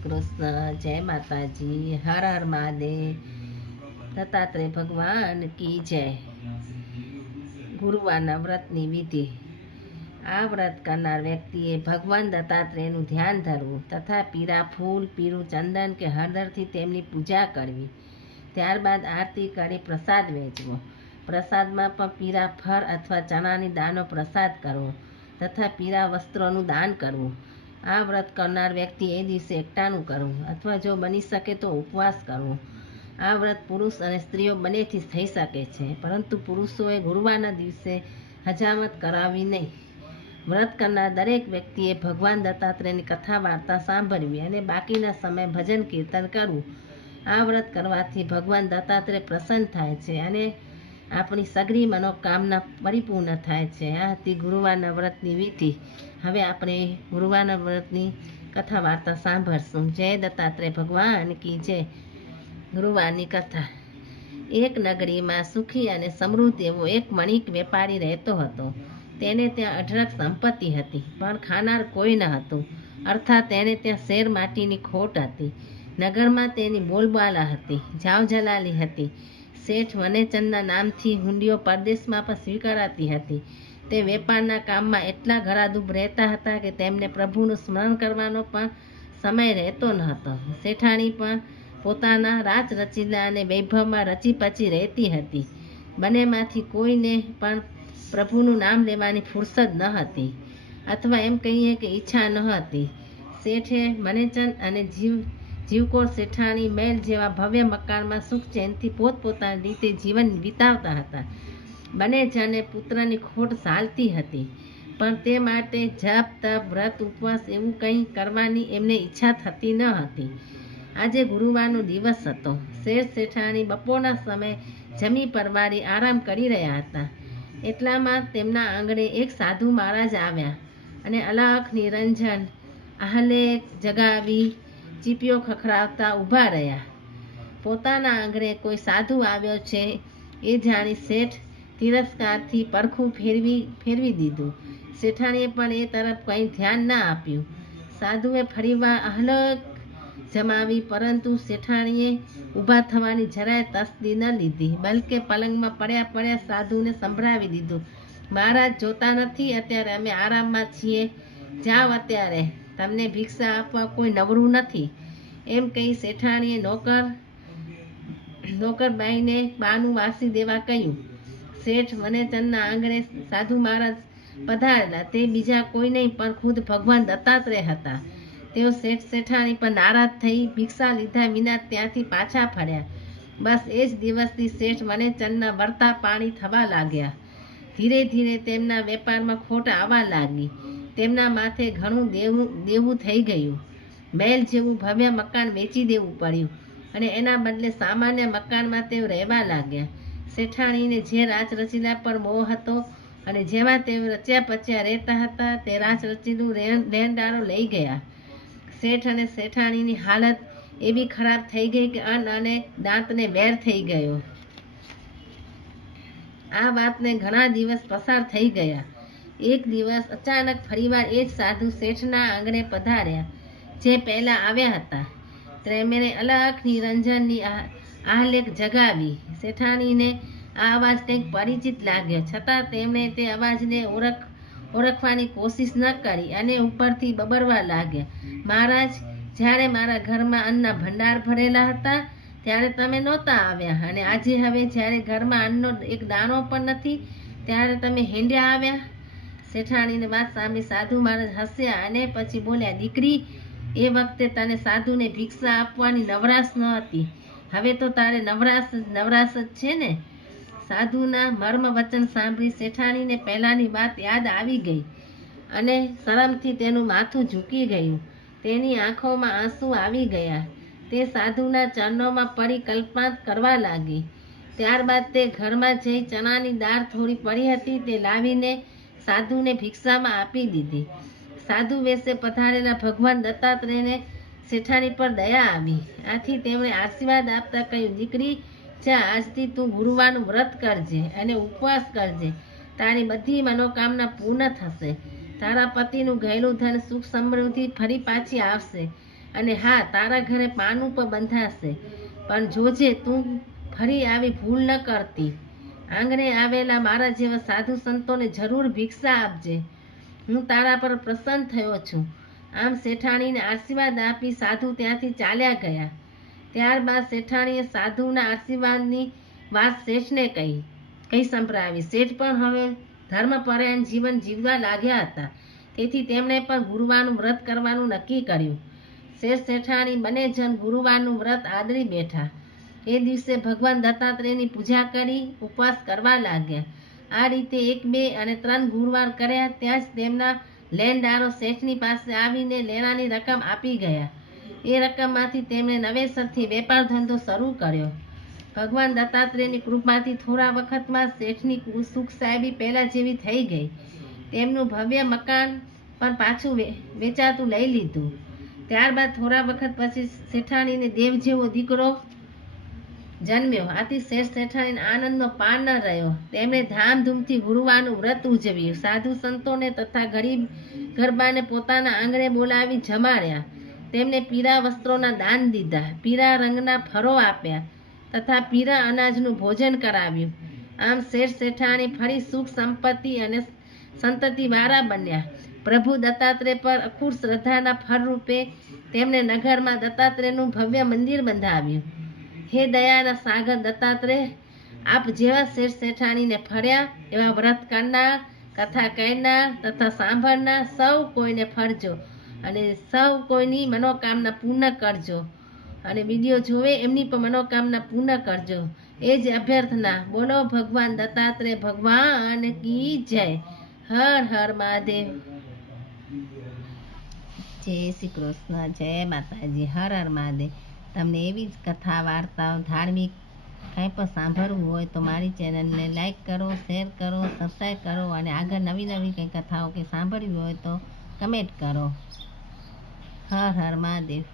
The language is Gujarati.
શ્રી કૃષ્ણ, જય માતાજી, હર હર મહાદેવ, દત્તાત્રેય ભગવાન કી જય। ગુરુવારના વ્રતની વિધિ। આ વ્રત કરનાર વ્યક્તિએ ભગવાન દત્તાત્રેયનું ધ્યાન ધરવું તથા પીળા ફૂલ, પીળું ચંદન કે હળદરથી તેમની પૂજા કરવી। ત્યારબાદ આરતી કરી પ્રસાદ વહેંચવો। પ્રસાદમાં પણ પીળા ફળ અથવા ચણાની દાળનો પ્રસાદ કરવો તથા પીળા વસ્ત્રોનું દાન કરવું। આ વ્રત કરનાર વ્યક્તિ એ દિવસે એકટાણું કરવું અથવા જો બની શકે તો ઉપવાસ કરવો। આ વ્રત પુરુષ અને સ્ત્રીઓ બંનેથી થઈ શકે છે, પરંતુ પુરુષોએ ગુરુવારના દિવસે હજામત કરાવવી નહીં। વ્રત કરનાર દરેક વ્યક્તિએ ભગવાન દત્તાત્રેયની કથા વાર્તા સાંભળવી અને બાકીના સમય ભજન કીર્તન કરવું। આ વ્રત કરવાથી ભગવાન દત્તાત્રેય પ્રસન્ન થાય છે અને આપણી સગરી મનોકામના પરિપૂર્ણ થાય છે। આ હતી ગુરુવારના વ્રતની વિધિ। હવે આપણે ગુરુવારના વ્રતની કથા વાર્તા સાંભળશું। જય દત્તાત્રેય ભગવાન કી જય। ગુરુવારની કથા। એક નગરીમાં સુખી અને સમૃદ્ધ એવો એક વણિક વેપારી રહેતો હતો। તેને ત્યાં અઢળક સંપત્તિ હતી, પણ ખાનાર કોઈ ન હતું, અર્થાત તેને ત્યાં શેર માટીની ખોટ હતી। નગરમાં તેની બોલબાલા હતી, જાવજલાલી હતી। શેઠ વનેચંદના નામથી હુંડીઓ પરદેશમાં પણ સ્વીકારાતી હતી। તે વેપારના કામમાં એટલા ઘરાદૂબ રહેતા હતા કે તેમને પ્રભુનું સ્મરણ કરવાનો પણ સમય રહેતો ન હતો। શેઠાણી પણ પોતાના રાચ રચીલા અને વૈભવમાં રચીપચી રહેતી હતી। બંનેમાંથી કોઈને પણ પ્રભુનું નામ લેવાની ફુરસદ ન હતી, અથવા એમ કહીએ કે ઈચ્છા ન હતી। શેઠે મનેચંદ અને જીવકોર શેઠાણી મહેલ જેવા ભવ્ય મકાનમાં સુખચેનથી પોતપોતાની રીતે જીવન વિતાવતા હતા। બંને જણને પુત્રની ખોટ સાલતી હતી, પણ તે માટે જપ, તપ, વ્રત, ઉપવાસ એવું કંઈ કરવાની એમને ઈચ્છા થતી ન હતી। આજે ગુરુવારનો દિવસ હતો। શેઠ શેઠાણી બપોરના સમયે જમી પરવારી આરામ કરી રહ્યા હતા। એટલામાં તેમના આંગણે એક સાધુ મહારાજ આવ્યા અને અલાખ નિરંજન આહલે જગાવી ચીપિયો ખખડાવતા ઊભા રહ્યા। પોતાના આંગણે કોઈ સાધુ આવ્યો છે એ જાણી શેઠ તિરસ્કારથી પરખું ફેરવી દીધું। શેઠાણીએ પણ એ તરફ કંઈ ધ્યાન ના આપ્યું। સાધુએ ફરીવાર અહલક જમાવી, પરંતુ શેઠાણીએ ઊભા થવાની જરાય તસ્દી ન લીધી, બલકે પલંગમાં પડ્યા સાધુને સંભળાવી દીધું, મહારાજ જોતા નથી, અત્યારે અમે આરામમાં છીએ, જાઓ અત્યારે, તમને ભિક્ષા આપવા કોઈ નવરું નથી। એમ કહી શેઠાણીએ નોકરબાઈને બાનું વાસી દેવા કહ્યું। શેઠ વનેચંદના આંગણે સાધુ મહારાજ પધારેલા તે બીજા કોઈ નહીં પણ ખુદ ભગવાન દત્તાત્રેય હતા। તેઓ શેઠ શેઠાણી પર નારાજ થઈ ભિક્ષા લીધા વિના ત્યાંથી પાછા ફર્યા। બસ એ જ દિવસથી શેઠ વનેચંદના વળતા પાણી થવા લાગ્યા। ધીરે ધીરે તેમના વેપારમાં ખોટ આવવા લાગી। તેમના માથે ઘણું દેવું થઈ ગયું। મહેલ જેવું ભવ્ય મકાન વેચી દેવું પડ્યું અને એના બદલે સામાન્ય મકાનમાં તેઓ રહેવા લાગ્યા। શેઠાણીને જે રાચ રચીલા પર મોહ હતો અને જેમાં તેઓ રચ્યા પચ્યા રહેતા હતા, તે રાચ રચીલું લેણદારો લઈ ગયા। શેઠ અને શેઠાણીની હાલત એવી ખરાબ થઈ ગઈ કે અન્ન અને દાંતને વેર થઈ ગયો। આ વાતને ઘણા દિવસ પસાર થઈ ગયા। એક દિવસ અચાનક ફરીવાર એ જ સાધુ શેઠના આંગણે પધાર્યા જે પહેલા આવ્યા હતા। તેમણે અલખ નિરંજનની આહલેખ જગાવી। શેઠાણીને આ અવાજ કંઈક પરિચિત લાગ્યો, છતાં તેમણે તે અવાજને ઓળખવાની કોશિશ ન કરી અને ઉપરથી બબડવા લાગ્યા, મહારાજ, જ્યારે મારા ઘરમાં અન્નના ભંડાર ભરેલા હતા ત્યારે તમે નહોતા આવ્યા, અને આજે હવે જ્યારે ઘરમાં અન્નનો એક દાણો પણ નથી ત્યારે તમે હેંડ્યા આવ્યા। શેઠાણીની વાત સાંભળી સાધુ મહારાજ હસ્યા અને પછી બોલ્યા, દીકરી, એ વખતે તને સાધુને ભિક્ષા આપવાની નવરાશ ન હતી, હવે તો તારે નવરાશ જ છે ને? સાધુના મર્મ વચન સાંભળી શેઠાણીને પહેલાની વાત યાદ આવી ગઈ અને શરમથી તેનું માથું ઝૂકી ગયું। તેની આંખોમાં આંસુ આવી ગયા। તે સાધુના ચરણોમાં પડી કલ્પાંત કરવા લાગી। ત્યારબાદ તે ઘરમાં જઈ ચણાની દાળ થોડી પડી હતી તે લાવીને સાધુને ભિક્ષામાં આપી દીધી। સાધુ વેશે પધારેલા ભગવાન દત્તાત્રેયને શેઠાણી પર દયા આવી। આથી તેમણે આશીર્વાદ આપતા કહ્યું, દીકરી, જા, આજથી તું ગુરુવારનું વ્રત કરજે અને ઉપવાસ કરજે, તારી બધી મનોકામના પૂર્ણ થશે, તારા પતિનું ગયેલું ધન સુખ સમૃદ્ધિ ફરી પાછી આવશે અને હા, તારા ઘરે પાનું પણ બંધાશે, પણ જોજે તું ફરી આવી ભૂલ ન કરતી. આંગણે આવેલા મારા જેવા સાધુ સંતોને જરૂર ભિક્ષા આપજે. હું તારા પર પ્રસન્ન થયો છું. આમ શેઠાણીને આશીર્વાદ આપી સાધુ ત્યાંથી ચાલ્યા ગયા. ત્યારબાદ શેઠાણીએ સાધુના આશીર્વાદની વાત શેઠને કહી સંભળાવી. શેઠ પણ હવે ધર્મપરાયણ જીવન જીવવા લાગ્યા હતા, તેથી તેમણે પણ ગુરુવારનું વ્રત કરવાનું નક્કી કર્યું. શેઠ શેઠાણી બંને જણ ગુરુવારનું વ્રત આદરી બેઠા. એ દિવસે ભગવાન દત્તાત્રેયની પૂજા કરી ઉપવાસ કરવા લાગ્યા. આ રીતે 1, 2 અને 3 ગુરુવાર કર્યા. ત્યાં જ તેમના લેણદારો શેઠની પાસે આવીને લેણાની રકમ આપી ગયા. એ રકમમાંથી તેમણે નવેસરથી વેપાર ધંધો શરૂ કર્યો. ભગવાન દત્તાત્રેયની કૃપાથી થોડા વખતમાં શેઠની સુખ સાહેબી પહેલાં જેવી થઈ ગઈ. તેમનું ભવ્ય મકાન પણ પાછું વેચાતું લઈ લીધું. ત્યારબાદ થોડા વખત પછી શેઠાણીને દેવ જેવો દીકરો જન્મ્યો. આથી શેઠ શેઠાણીને આનંદનો પાર ન રહ્યો. તેમણે ધામધૂમથી ગુરુવારનું વ્રત ઉજવ્યું. સાધુ સંતોને તથા ગરીબ ગરબાને પોતાના આંગણે બોલાવી જમાડ્યા. તેમને પીળા વસ્ત્રોના દાન દીધા, પીળા રંગના ફળો આપ્યા તથા પીળા અનાજનું ભોજન કરાવ્યું. આમ શેઠ શેઠાણી ફરી સુખ સંપત્તિ અને સંતતિવાળા બન્યા. પ્રભુ દત્તાત્રેય પર અખૂટ શ્રદ્ધાના ફળરૂપે તેમણે નગરમાં દત્તાત્રેયનું ભવ્ય મંદિર બંધાવ્યું. હે દયાના સાગર દત્તાત્રેય, આપ જેવા શેઠ શેઠાણીને ફળ્યા એવા વ્રત કરનાર, કથા કહેનાર તથા સાંભળનાર સૌ કોઈને ફળજો અને સૌ કોઈની મનોકામના પૂર્ણ કરજો. અને વિડીયો જોવે એમની પણ મનોકામના પૂર્ણ કરજો. એ જ અભ્યર્થના. બોલો ભગવાન દત્તાત્રેય ભગવાન કી જય. હર હર મહાદેવ. જય શ્રી કૃષ્ણ. જય માતાજી. હર હર મહાદેવ. તમને એવી જ કથા, વાર્તાઓ, ધાર્મિક કંઈ પણ સાંભળવું હોય તો મારી ચેનલને લાઈક કરો, શેર કરો, સબસ્ક્રાઈબ કરો અને આગળ નવી નવી કંઈ કથાઓ કે સાંભળવી હોય તો કમેન્ટ કરો. હર હર મહાદેવ.